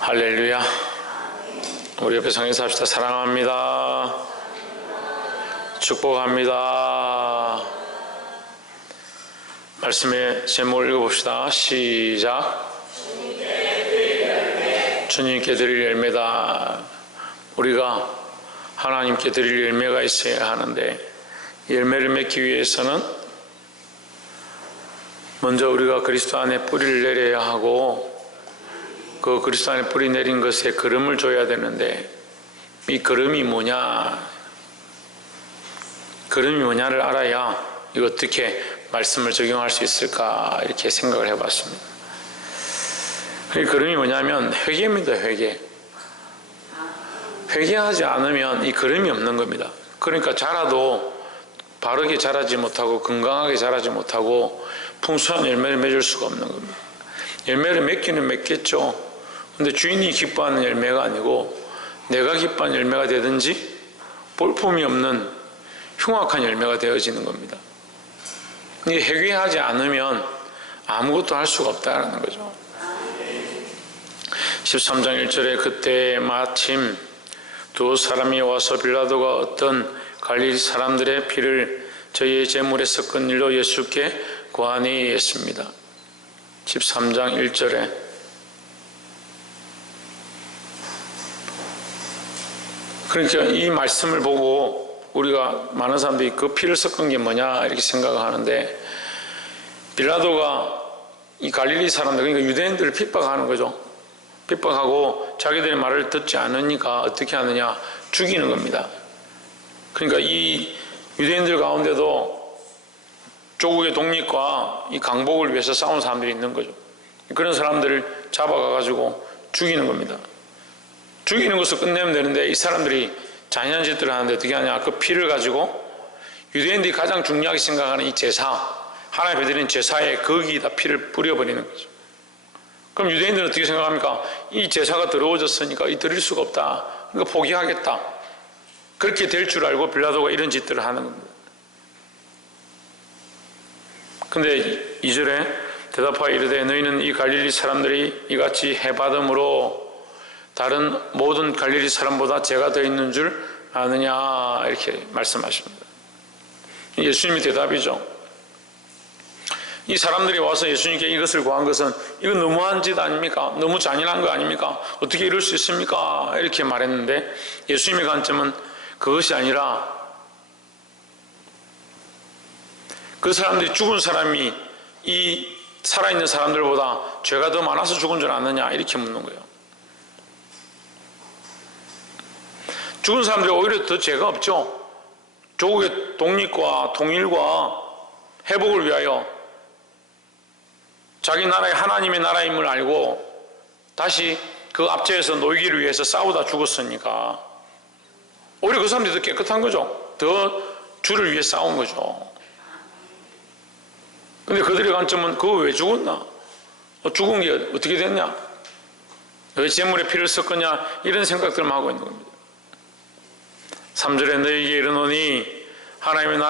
할렐루야. 우리 옆에 성에서 합시다. 사랑합니다. 축복합니다. 말씀의 제목을 읽어봅시다. 시작. 주님께 드릴 열매다. 우리가 하나님께 드릴 열매가 있어야 하는데, 열매를 맺기 위해서는 먼저 우리가 그리스도 안에 뿌리를 내려야 하고, 그 그리스도 안에 뿌리 내린 것에 거름을 줘야 되는데, 이 거름이 뭐냐, 거름이 뭐냐를 알아야 이거 어떻게 말씀을 적용할 수 있을까 이렇게 생각을 해봤습니다. 이 거름이 뭐냐면 회개입니다. 회개하지 않으면 이 거름이 없는 겁니다. 그러니까 자라도 바르게 자라지 못하고 건강하게 자라지 못하고 풍성한 열매를 맺을 수가 없는 겁니다. 열매를 맺기는 맺겠죠. 근데 주인이 기뻐하는 열매가 아니고 내가 기뻐하는 열매가 되든지 볼품이 없는 흉악한 열매가 되어지는 겁니다. 이게 회개하지 않으면 아무것도 할 수가 없다는 거죠. 13장 1절에 그때 마침 두 사람이 와서 빌라도가 어떤 갈릴리 사람들의 피를 저희의 제물에 섞은 일로 예수께 고하니 했습니다. 13장 1절에 그러니까 이 말씀을 보고 우리가 많은 사람들이 그 피를 섞은 게 뭐냐 이렇게 생각을 하는데, 빌라도가 이 갈릴리 사람들, 그러니까 유대인들을 핍박하는 거죠. 핍박하고 자기들의 말을 듣지 않으니까 어떻게 하느냐, 죽이는 겁니다. 그러니까 이 유대인들 가운데도 조국의 독립과 이 강복을 위해서 싸운 사람들이 있는 거죠. 그런 사람들을 잡아가가지고 죽이는 겁니다. 죽이는 것을 끝내면 되는데 이 사람들이 잔인한 짓들을 하는데 어떻게 하냐, 그 피를 가지고 유대인들이 가장 중요하게 생각하는 이 제사, 하나님께 드리는 제사에 거기다 피를 뿌려버리는 거죠. 그럼 유대인들은 어떻게 생각합니까? 이 제사가 더러워졌으니까 이 드릴 수가 없다, 그러니까 포기하겠다, 그렇게 될 줄 알고 빌라도가 이런 짓들을 하는 겁니다. 근데 2절에 대답하여 이르되 너희는 이 갈릴리 사람들이 이같이 해받음으로 다른 모든 갈릴리 사람보다 죄가 더 있는 줄 아느냐 이렇게 말씀하십니다. 예수님의 대답이죠. 이 사람들이 와서 예수님께 이것을 구한 것은 이건 너무한 짓 아닙니까? 너무 잔인한 거 아닙니까? 어떻게 이럴 수 있습니까? 이렇게 말했는데 예수님의 관점은 그것이 아니라 그 사람들이, 죽은 사람이 이 살아있는 사람들보다 죄가 더 많아서 죽은 줄 아느냐 이렇게 묻는 거예요. 죽은 사람들이 오히려 더 죄가 없죠. 조국의 독립과 통일과 회복을 위하여 자기 나라의 하나님의 나라임을 알고 다시 그 압제에서 놓이기를 위해서 싸우다 죽었으니까 오히려 그 사람들이 더 깨끗한 거죠. 더 주를 위해 싸운 거죠. 근데 그들의 관점은 그거 왜 죽었나? 죽은 게 어떻게 됐냐? 왜 제물에 피를 섞었냐? 이런 생각들만 하고 있는 겁니다. 3절에 너희에게 이르노니 하나님의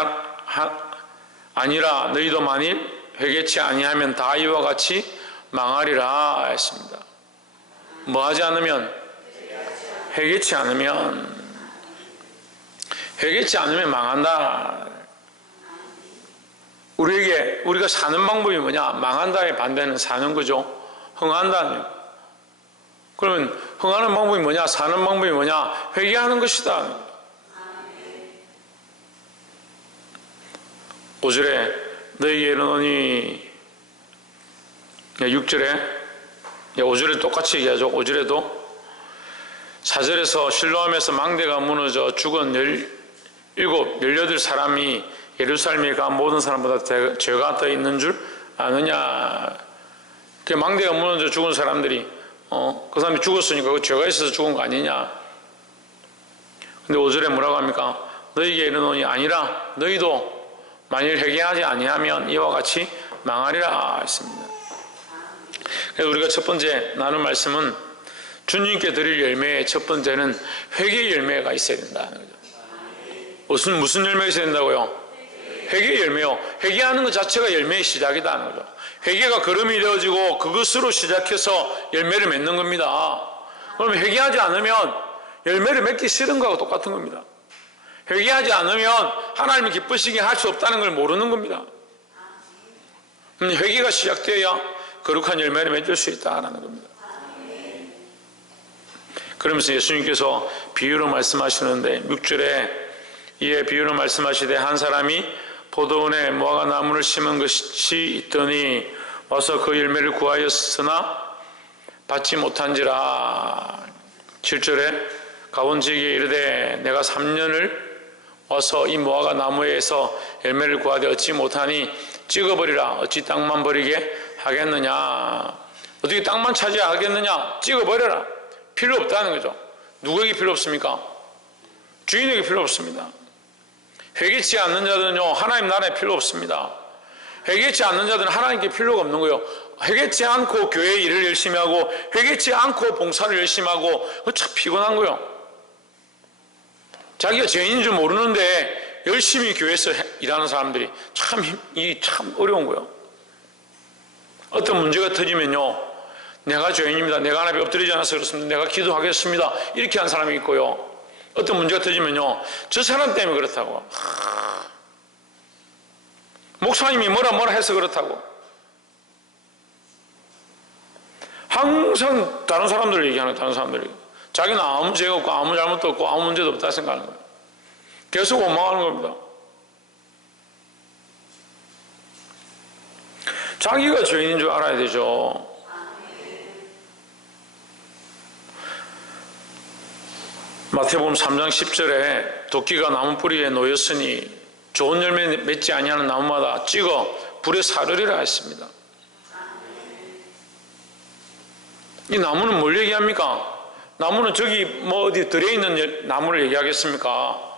아니라 너희도 만일 회개치 아니하면 다 이와 같이 망하리라 했습니다. 뭐 하지 않으면? 회개치 않으면 망한다. 우리가 사는 방법이 뭐냐? 망한다의 반대는 사는 거죠. 흥한다는. 그러면 흥하는 방법이 뭐냐? 사는 방법이 뭐냐? 회개하는 것이다. 5절에 너희에게 이르노니, 6절에, 5절에 똑같이 얘기하죠. 5절에도 4절에서 실로암에서 망대가 무너져 죽은 18사람이 예루살렘에 간 모든 사람보다 죄가 더 있는 줄 아느냐. 그 망대가 무너져 죽은 사람들이 그 사람이 죽었으니까 그 죄가 있어서 죽은 거 아니냐. 근데 5절에 뭐라고 합니까? 너희에게 이르노니 아니라 너희도 만일 회개하지 아니하면 이와 같이 망하리라 했습니다. 그래서 우리가 첫 번째 나눌 말씀은 주님께 드릴 열매의 첫 번째는 회개의 열매가 있어야 된다는 거죠. 무슨 열매가 있어야 된다고요? 회개의 열매요. 회개하는 것 자체가 열매의 시작이다 하는 거죠. 회개가 걸음이 되어지고 그것으로 시작해서 열매를 맺는 겁니다. 그럼 회개하지 않으면 열매를 맺기 싫은 거하고 똑같은 겁니다. 회개하지 않으면 하나님이 기쁘시게 할 수 없다는 걸 모르는 겁니다. 회개가 시작되어야 거룩한 열매를 맺을 수 있다는 겁니다. 그러면서 예수님께서 비유로 말씀하시는데 6절에 이에 비유로 말씀하시되 한 사람이 포도원에 무화과 나무를 심은 것이 있더니 와서 그 열매를 구하였으나 받지 못한지라. 7절에 가본지에게 이르되 내가 3년을 와서 이 무화과 나무에서 열매를 구하되 얻지 못하니 찍어버리라. 어찌 땅만 버리게 하겠느냐. 어떻게 땅만 차지하겠느냐. 찍어버려라. 필요 없다는 거죠. 누구에게 필요 없습니까? 주인에게 필요 없습니다. 회개치 않는 자들은요 하나님 나라에 필요 없습니다. 회개치 않는 자들은 하나님께 필요가 없는 거예요. 회개치 않고 교회 일을 열심히 하고 회개치 않고 봉사를 열심히 하고 참 피곤한 거예요. 자기가 죄인인 줄 모르는데 열심히 교회에서 일하는 사람들이 참 어려운 거예요. 어떤 문제가 터지면요 내가 죄인입니다. 내가 하나님 앞에 엎드리지 않아서 그렇습니다. 내가 기도하겠습니다. 이렇게 한 사람이 있고요. 어떤 문제가 터지면요 저 사람 때문에 그렇다고. 목사님이 뭐라 해서 그렇다고. 항상 다른 사람들 얘기하는 거예요. 다른 사람들이. 자기는 아무 죄가 없고 아무 잘못도 없고 아무 문제도 없다 생각하는 거예요. 계속 원망하는 겁니다. 자기가 죄인인 줄 알아야 되죠. 마태복음 3장 10절에 도끼가 나무 뿌리에 놓였으니 좋은 열매 맺지 아니하는 나무마다 찍어 불에 사르리라 했습니다. 이 나무는 뭘 얘기합니까? 나무는 저기 어디 들어있는 나무를 얘기하겠습니까?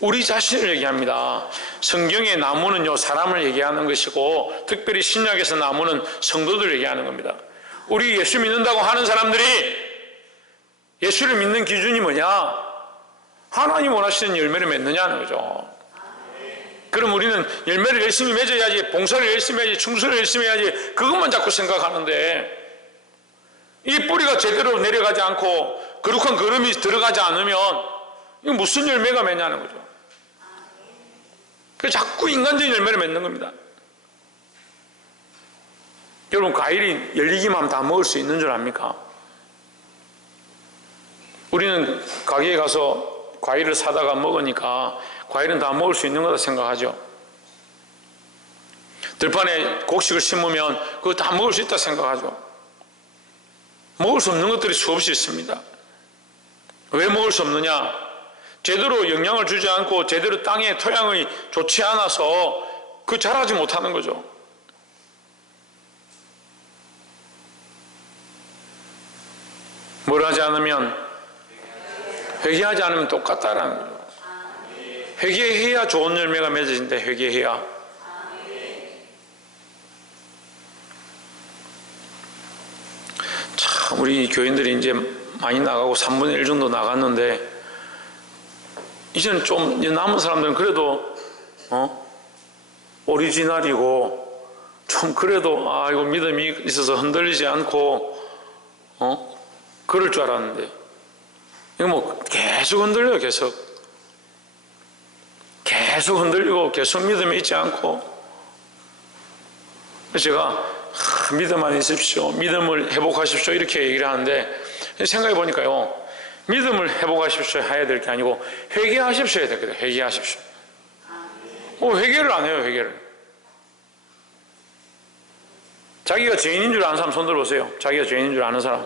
우리 자신을 얘기합니다. 성경의 나무는요 사람을 얘기하는 것이고 특별히 신약에서 나무는 성도들을 얘기하는 겁니다. 우리 예수 믿는다고 하는 사람들이 예수를 믿는 기준이 뭐냐? 하나님 원하시는 열매를 맺느냐는 거죠. 그럼 우리는 열매를 열심히 맺어야지, 봉사를 열심히 해야지, 충성을 열심히 해야지 그것만 자꾸 생각하는데 이 뿌리가 제대로 내려가지 않고 거룩한 걸음이 들어가지 않으면 이거 무슨 열매가 맺냐는 거죠. 그래서 자꾸 인간적인 열매를 맺는 겁니다. 여러분 과일이 열리기만 하면 다 먹을 수 있는 줄 압니까? 우리는 가게에 가서 과일을 사다가 먹으니까 과일은 다 먹을 수 있는 거다 생각하죠. 들판에 곡식을 심으면 그거 다 먹을 수 있다 생각하죠. 먹을 수 없는 것들이 수없이 있습니다. 왜 먹을 수 없느냐? 제대로 영양을 주지 않고 제대로 땅의 토양이 좋지 않아서 그 자라지 못하는 거죠. 뭘 하지 않으면 회개하지 않으면 똑같다라는 거죠. 회개해야 좋은 열매가 맺어진대. 회개해야. 참 우리 교인들이 이제 많이 나가고 3분의 1 정도 나갔는데 이제는 좀 남은 사람들은 그래도 오리지널이고 좀 그래도 이거 믿음이 있어서 흔들리지 않고 그럴 줄 알았는데 이거 뭐 계속 흔들려요. 계속 흔들리고 계속 믿음이 있지 않고. 그래서 제가 믿음 안에 있으십시오, 믿음을 회복하십시오 이렇게 얘기를 하는데 생각해 보니까요 믿음을 회복하십시오 해야 될 게 아니고 회개하십시오 해야 되거든요. 회개하십시오. 회개를 안 해요. 회개를. 자기가 죄인인 줄 아는 사람 손 들어보세요. 자기가 죄인인 줄 아는 사람.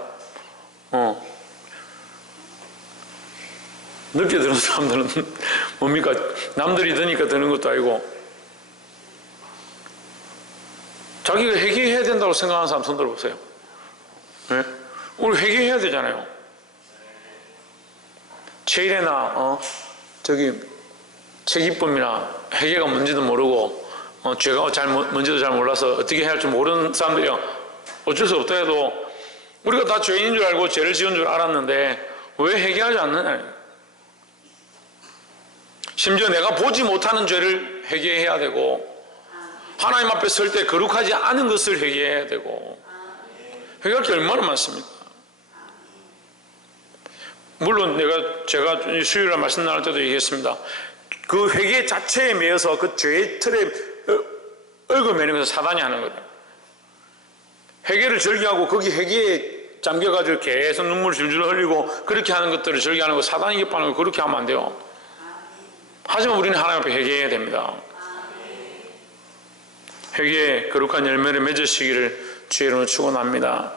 늦게 드는 사람들은 뭡니까? 남들이 드니까 드는 것도 아니고 자기가 회개해야 된다고 생각하는 사람 손 들어보세요. 네? 오늘 회개해야 되잖아요. 체일이나 저기 책임범이나 회개가 뭔지도 모르고 죄가 뭔지도 잘 몰라서 어떻게 해야 할지 모르는 사람들이요 어쩔 수 없다 해도 우리가 다 죄인인 줄 알고 죄를 지은 줄 알았는데 왜 회개하지 않느냐. 심지어 내가 보지 못하는 죄를 회개해야 되고 하나님 앞에 설 때 거룩하지 않은 것을 회개해야 되고 회개할 게 얼마나 많습니까? 물론 제가 수요일에 말씀 나눌 때도 얘기했습니다. 그 회개 자체에 매여서 그 죄의 틀에 얽어매는 것을 사단이 하는 거예요. 회개를 절개하고 거기 회개에 잠겨가지고 계속 눈물 줄줄 흘리고 그렇게 하는 것들을 절개하는 거 사단이 기뻐하는 거 그렇게 하면 안 돼요. 하지만 우리는 하나님 앞에 회개해야 됩니다. 회개의 거룩한 열매를 맺으시기를 주의 이름으로 축원합니다.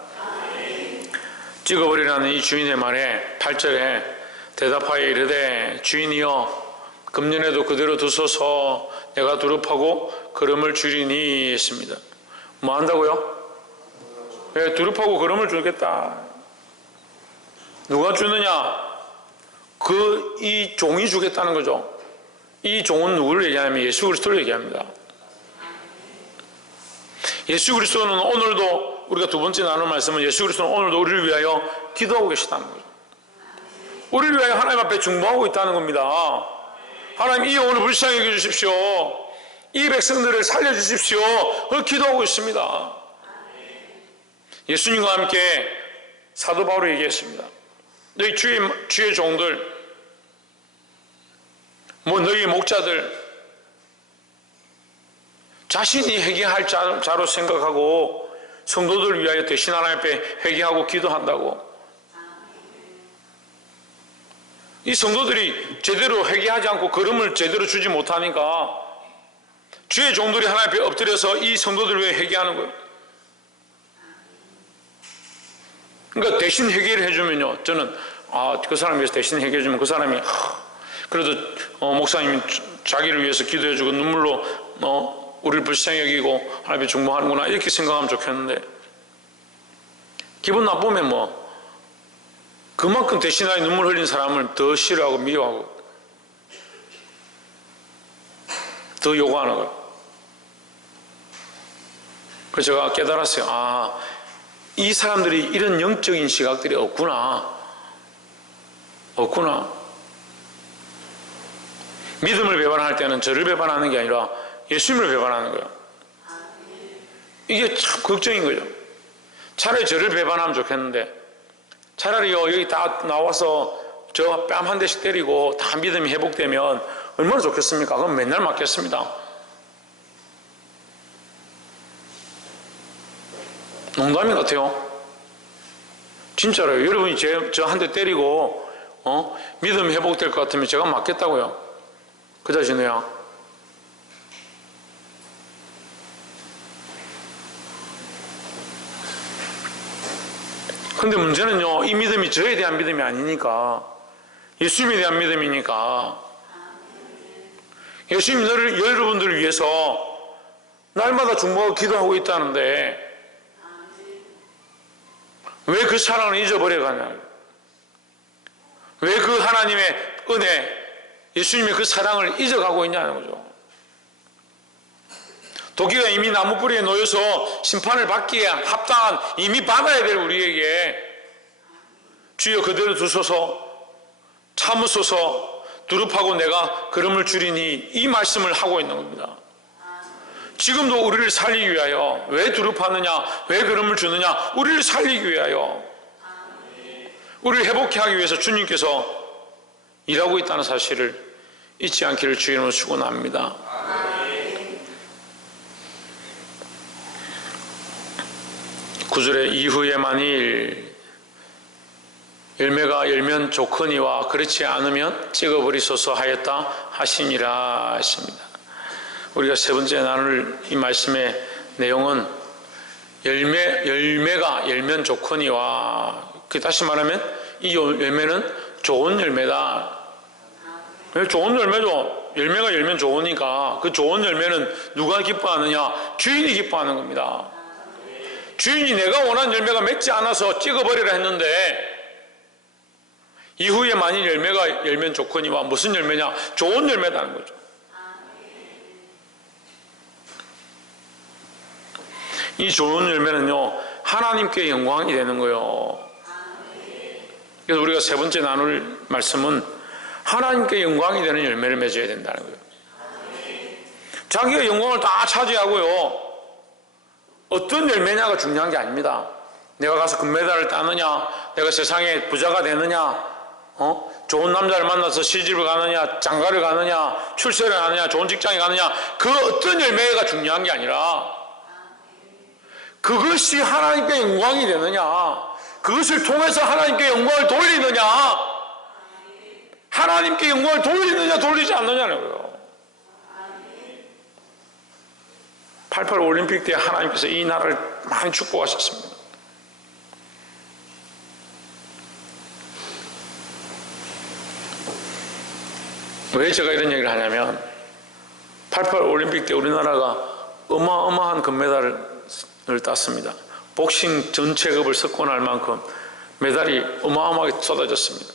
찍어버리라는 이 주인의 말에 8절에 대답하여 이르되 주인이여 금년에도 그대로 두소서 내가 두릅하고 걸음을 줄이니 했습니다. 뭐 한다고요? 네, 두릅하고 걸음을 주겠다. 누가 주느냐? 이 종이 주겠다는 거죠. 이 종은 누구를 얘기하냐면 예수 그리스도를 얘기합니다. 예수 그리스도는 오늘도 우리가 두 번째 나눌 말씀은 예수 그리스도는 오늘도 우리를 위하여 기도하고 계시다는 거죠. 우리를 위하여 하나님 앞에 중보하고 있다는 겁니다. 하나님 이 영혼을 불쌍히 여겨주십시오. 이 백성들을 살려주십시오. 그걸 기도하고 있습니다. 예수님과 함께 사도 바울이 얘기했습니다. 너희 주의 종들, 너희 목자들 자신이 회개할 자로 생각하고 성도들을 위하여 대신 하나님 앞에 회개하고 기도한다고. 이 성도들이 제대로 회개하지 않고 걸음을 제대로 주지 못하니까 주의 종들이 하나님 앞에 엎드려서 이 성도들을 위해 회개하는 거예요. 그러니까 대신 회개를 해주면요, 저는 그 사람을 위해서 대신 회개해주면 그 사람이 그래도 목사님이 자기를 위해서 기도해주고 눈물로 우리를 불쌍히 여기고 하나님께 중보하는구나 이렇게 생각하면 좋겠는데, 기분 나쁘면 그만큼 대신하여 눈물 흘린 사람을 더 싫어하고 미워하고 더 요구하는 거예요. 그래서 제가 깨달았어요. 이 사람들이 이런 영적인 시각들이 없구나. 믿음을 배반할 때는 저를 배반하는 게 아니라 예수님을 배반하는 거예요. 이게 참 걱정인 거죠. 차라리 저를 배반하면 좋겠는데, 차라리요 여기 다 나와서 저 뺨 한 대씩 때리고 다 믿음이 회복되면 얼마나 좋겠습니까? 그럼 맨날 맞겠습니다. 농담이 같아요. 진짜로요. 여러분이 저 한 대 때리고 믿음 회복될 것 같으면 제가 맞겠다고요. 그 자신이야. 근데 문제는요, 이 믿음이 저에 대한 믿음이 아니니까, 예수님에 대한 믿음이니까, 예수님이 여러분들을 위해서 날마다 중보하고 기도하고 있다는데 왜 그 사랑을 잊어버려가냐? 왜 그 하나님의 은혜, 예수님의 그 사랑을 잊어가고 있냐는 거죠. 도끼가 이미 나무 뿌리에 놓여서 심판을 받기에 합당한, 이미 받아야 될 우리에게 주여 그대로 두소서, 참으소서, 두릅하고 내가 걸음을 줄이니 이 말씀을 하고 있는 겁니다. 지금도 우리를 살리기 위하여, 왜 두릅하느냐, 왜 걸음을 주느냐, 우리를 살리기 위하여, 우리를 회복케 하기 위해서 주님께서 일하고 있다는 사실을 잊지 않기를 주의 이름으로 축원합니다. 구절에 이후에 만일 열매가 열면 좋거니와 그렇지 않으면 찍어버리소서 하였다 하시니라 하십니다. 우리가 세 번째 나눌 이 말씀의 내용은 열매가 열면 좋거니와, 다시 말하면 이 열매는 좋은 열매다. 좋은 열매죠. 열매가 열면 좋으니까 그 좋은 열매는 누가 기뻐하느냐? 주인이 기뻐하는 겁니다. 주인이 내가 원하는 열매가 맺지 않아서 찍어버리라 했는데, 이후에 만일 열매가 열면 좋거니와, 무슨 열매냐? 좋은 열매라는 거죠. 이 좋은 열매는요, 하나님께 영광이 되는 거예요. 그래서 우리가 세 번째 나눌 말씀은 하나님께 영광이 되는 열매를 맺어야 된다는 거예요. 자기가 영광을 다 차지하고요, 어떤 열매냐가 중요한 게 아닙니다. 내가 가서 금메달을 따느냐, 내가 세상에 부자가 되느냐, 좋은 남자를 만나서 시집을 가느냐, 장가를 가느냐, 출세를 하느냐, 좋은 직장에 가느냐, 그 어떤 열매가 중요한 게 아니라 그것이 하나님께 영광이 되느냐, 그것을 통해서 하나님께 영광을 돌리느냐, 하나님께 영광을 돌리느냐 돌리지 않느냐는 거예요. 88 올림픽 때 하나님께서 이 나라를 많이 축복하셨습니다. 왜 제가 이런 얘기를 하냐면 88 올림픽 때 우리나라가 어마어마한 금메달을 땄습니다. 복싱 전체급을 석권할 만큼 메달이 어마어마하게 쏟아졌습니다.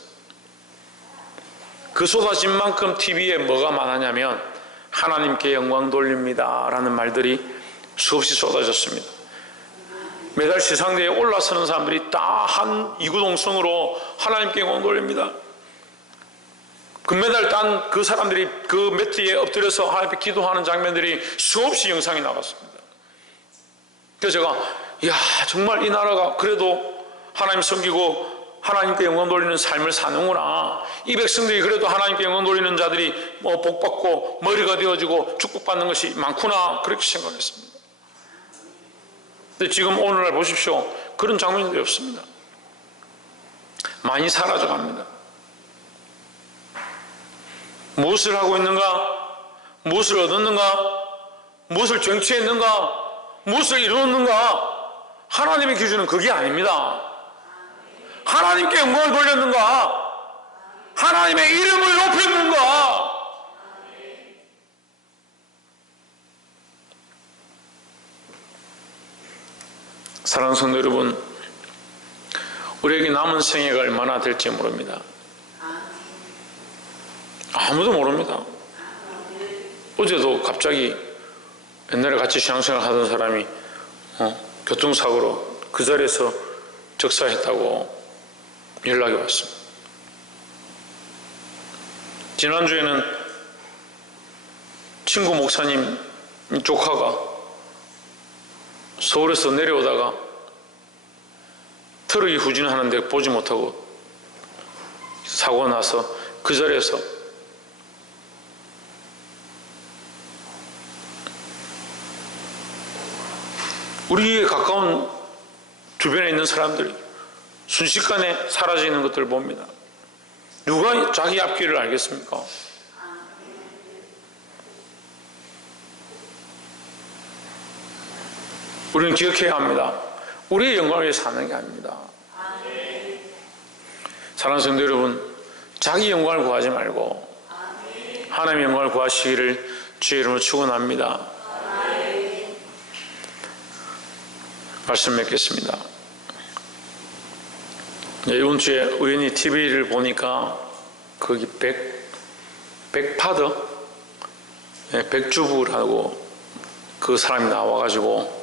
그 쏟아진 만큼 TV에 뭐가 많았냐면 하나님께 영광 돌립니다 라는 말들이 수없이 쏟아졌습니다. 메달 시상대에 올라서는 사람들이 다 한 이구동성으로 하나님께 영광 돌립니다. 금메달 딴 그 사람들이 그 매트에 엎드려서 하나님께 기도하는 장면들이 수없이 영상이 나갔습니다. 그래서 제가 이야 정말 이 나라가 그래도 하나님 섬기고 하나님께 영광 돌리는 삶을 사는구나. 이 백성들이 그래도 하나님께 영광 돌리는 자들이 복받고 머리가 되어지고 축복받는 것이 많구나 그렇게 생각했습니다. 근데 지금 오늘날 보십시오. 그런 장면들이 없습니다. 많이 사라져갑니다. 무엇을 하고 있는가? 무엇을 얻었는가? 무엇을 쟁취했는가? 무엇을 이루었는가? 하나님의 기준은 그게 아닙니다. 하나님께 영광을 돌렸는가? 하나님의 이름을 높였는가? 사랑하는 성도 여러분, 우리에게 남은 생애가 얼마나 될지 모릅니다. 아무도 모릅니다. 어제도 갑자기 옛날에 같이 신앙생활 하던 사람이 교통사고로 그 자리에서 적사했다고 연락이 왔습니다. 지난주에는 친구 목사님 조카가 서울에서 내려오다가 트럭이 후진하는데 보지 못하고 사고가 나서 그 자리에서 우리에 가까운 주변에 있는 사람들이 순식간에 사라지는 것들을 봅니다. 누가 자기 앞길을 알겠습니까? 우리는 기억해야 합니다. 우리의 영광을 위해 사는 게 아닙니다. 사랑하는 성도 여러분, 자기 영광을 구하지 말고 하나님의 영광을 구하시기를 주의 이름으로 축원합니다. 말씀 맺겠습니다. 이번 주에 우연히 TV를 보니까 거기 백파더 백주부라고 그 사람이 나와가지고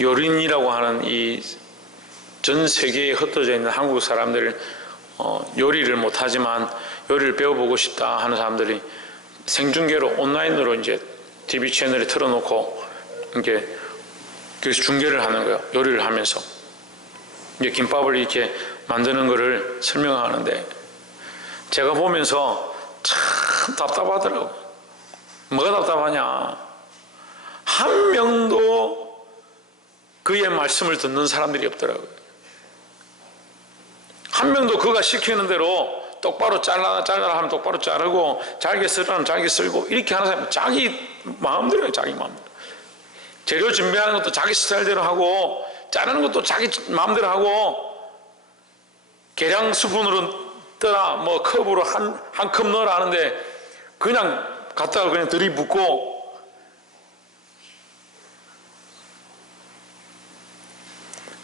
요린이라고 하는 이 전 세계에 흩어져 있는 한국 사람들 요리를 못하지만 요리를 배워보고 싶다 하는 사람들이 생중계로 온라인으로 이제 TV 채널에 틀어놓고 이렇게 그래서 중계를 하는 거예요. 요리를 하면서 이제 김밥을 이렇게 만드는 거를 설명하는데 제가 보면서 참 답답하더라고요. 뭐가 답답하냐? 한 명도 그의 말씀을 듣는 사람들이 없더라고요. 한 명도 그가 시키는 대로 똑바로 잘라라 하면 똑바로 자르고 잘게 썰으라면 잘게 썰고 이렇게 하는 사람이 자기 마음대로예요. 자기 마음대로. 재료 준비하는 것도 자기 스타일대로 하고 자르는 것도 자기 마음대로 하고 계량 스푼으로 떠라 뭐 컵으로 한 컵 넣으라 하는데 그냥 갖다가 그냥 들이붓고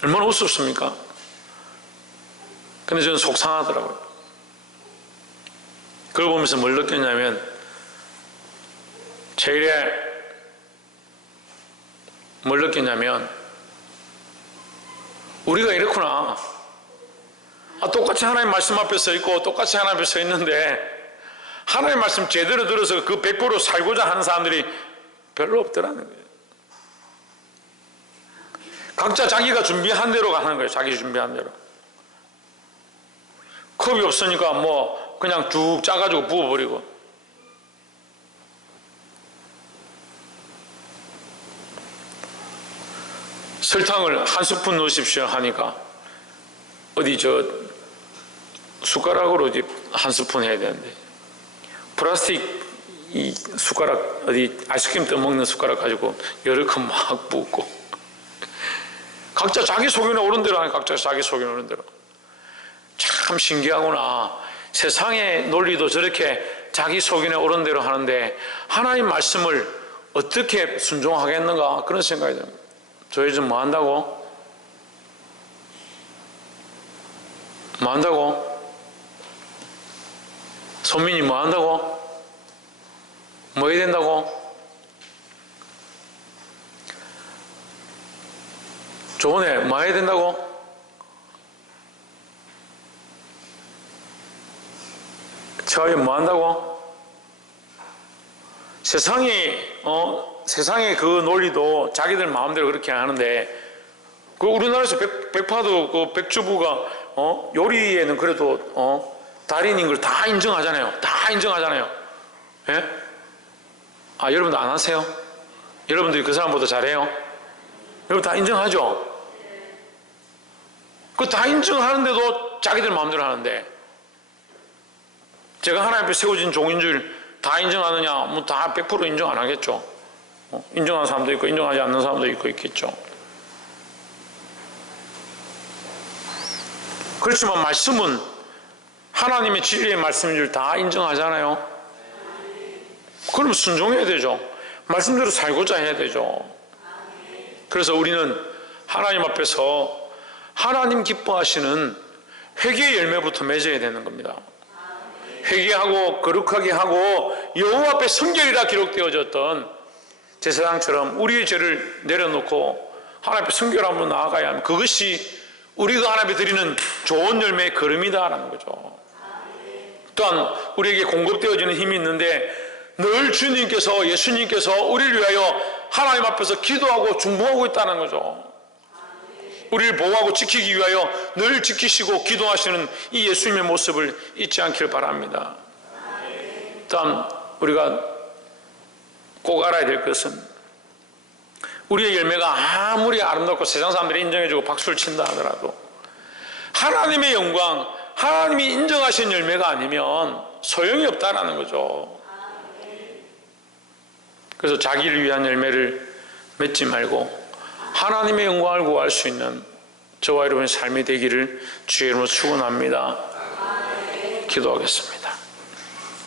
얼마나 우습습니까? 근데 저는 속상하더라고요. 그걸 보면서 뭘 느꼈냐면 제일에 뭘 느꼈냐면 우리가 이렇구나. 똑같이 하나님 말씀 앞에 서 있고 똑같이 하나님 앞에 서 있는데 하나님 말씀 제대로 들어서 그 100% 살고자 하는 사람들이 별로 없더라는 거예요. 각자 자기가 준비한 대로 가는 거예요. 자기 준비한 대로. 컵이 없으니까 뭐 그냥 쭉 짜가지고 부어버리고. 설탕을 한 스푼 넣으십시오 하니까 어디 저 숟가락으로 이제 한 스푼 해야 되는데, 플라스틱 이 숟가락 어디 아이스크림 떠먹는 숟가락 가지고 여러 컵 막 붓고. 각자 자기 속에 오른 대로 하니 각자 자기 속에 오른 대로. 참 신기하구나. 세상의 논리도 저렇게 자기 속에 오른 대로 하는데 하나님 말씀을 어떻게 순종하겠는가, 그런 생각이 듭니다. 저희 좀 뭐 한다고? 뭐 한다고? 손민이 뭐 한다고? 뭐 해야 된다고? 저번에 뭐 해야 된다고? 저희 뭐 한다고? 세상의 그 논리도 자기들 마음대로 그렇게 하는데, 그 우리나라에서 백파도 그 백주부가 요리에는 그래도 달인인 걸 다 인정하잖아요. 다 인정하잖아요. 예? 아, 여러분들 안 하세요? 여러분들이 그 사람보다 잘해요? 여러분 다 인정하죠? 그 다 인정하는데도 자기들 마음대로 하는데, 제가 하나님 앞에 세워진 종인 줄 다 인정하느냐? 뭐 다 100% 인정 안 하겠죠. 인정하는 사람도 있고 인정하지 않는 사람도 있고 있겠죠. 그렇지만 말씀은 하나님의 진리의 말씀인 줄 다 인정하잖아요. 그럼 순종해야 되죠. 말씀대로 살고자 해야 되죠. 그래서 우리는 하나님 앞에서 하나님 기뻐하시는 회개의 열매부터 맺어야 되는 겁니다. 회개하고 거룩하게 하고 여호와 앞에 성결이라 기록되어졌던 제사장처럼 우리의 죄를 내려놓고 하나님 앞에 성결함으로 나아가야 합니다. 그것이 우리가 하나님 앞에 드리는 좋은 열매의 걸음이다라는 거죠. 또한 우리에게 공급되어지는 힘이 있는데 늘 주님께서, 예수님께서 우리를 위하여 하나님 앞에서 기도하고 중보하고 있다는 거죠. 우리를 보호하고 지키기 위하여 늘 지키시고 기도하시는 이 예수님의 모습을 잊지 않기를 바랍니다. 또한 우리가 꼭 알아야 될 것은, 우리의 열매가 아무리 아름답고 세상 사람들이 인정해주고 박수를 친다 하더라도 하나님의 영광, 하나님이 인정하신 열매가 아니면 소용이 없다라는 거죠. 그래서 자기를 위한 열매를 맺지 말고 하나님의 영광을 구할 수 있는 저와 여러분의 삶이 되기를 주의 이름으로 축원합니다. 기도하겠습니다.